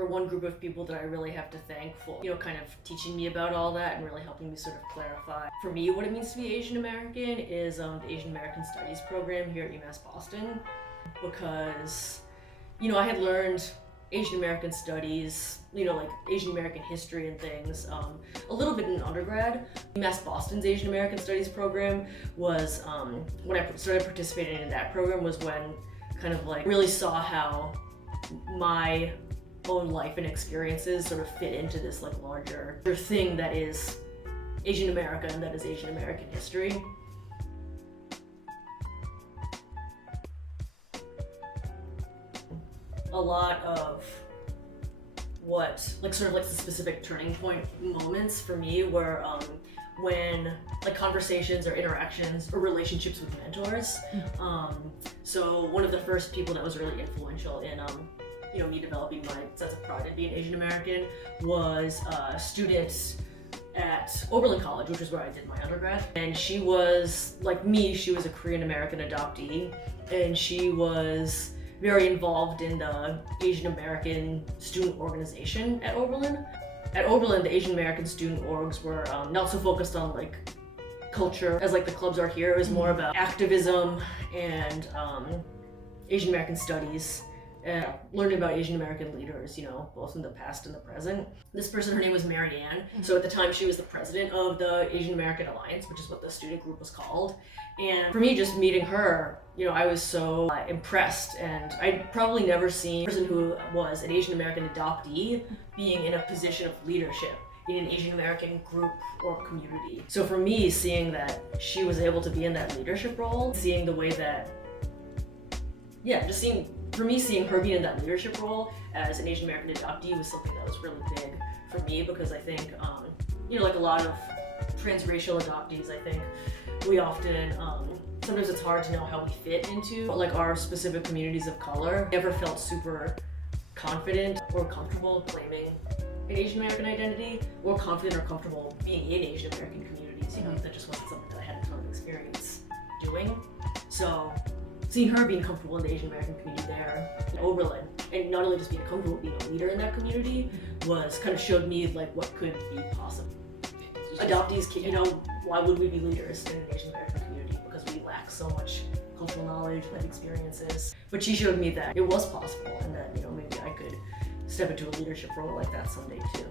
For one group of people that I really have to thank for, kind of teaching me about all that and really helping me sort of clarify. For me, what it means to be Asian American is the Asian American Studies program here at UMass Boston, because, I had learned Asian American studies, like Asian American history and things, a little bit in undergrad. UMass Boston's Asian American Studies program was, when I started participating in that program was when kind of like really saw how my own life and experiences sort of fit into this like larger thing that is Asian America and that is Asian American history. A lot of what, sort of the specific turning point moments for me were when conversations or interactions or relationships with mentors. So one of the first people that was really influential in me developing my sense of pride in being Asian American was a student at Oberlin College, which is where I did my undergrad. And she was, like me, she was a Korean American adoptee, and she was very involved in the Asian American student organization at Oberlin. At Oberlin, the Asian American student orgs were not so focused on culture as the clubs are here. It was more about activism and Asian American studies. Learning about Asian American leaders, both in the past and the present. This person, her name was Mary Ann. So at the time she was the president of the Asian American Alliance, which is what the student group was called. And for me, just meeting her, I was so impressed, and I'd probably never seen a person who was an Asian American adoptee being in a position of leadership in an Asian American group or community. So for me, seeing that she was able to be in that leadership role, seeing the way that, seeing her be in that leadership role as an Asian American adoptee was something that was really big for me, because I think, a lot of transracial adoptees, I think we often, sometimes it's hard to know how we fit into our specific communities of color. I never felt super confident or comfortable claiming an Asian American identity, or confident or comfortable being in Asian American communities. That just wasn't something that I had a ton of experience doing. So seeing her being comfortable in the Asian American community there in Oberlin, and not only just being comfortable being a leader in that community, was kind of showed me what could be possible. Adoptees, why would we be leaders in an Asian American community? Because we lack so much cultural knowledge, life experiences. But she showed me that it was possible, and that maybe I could step into a leadership role like that someday too.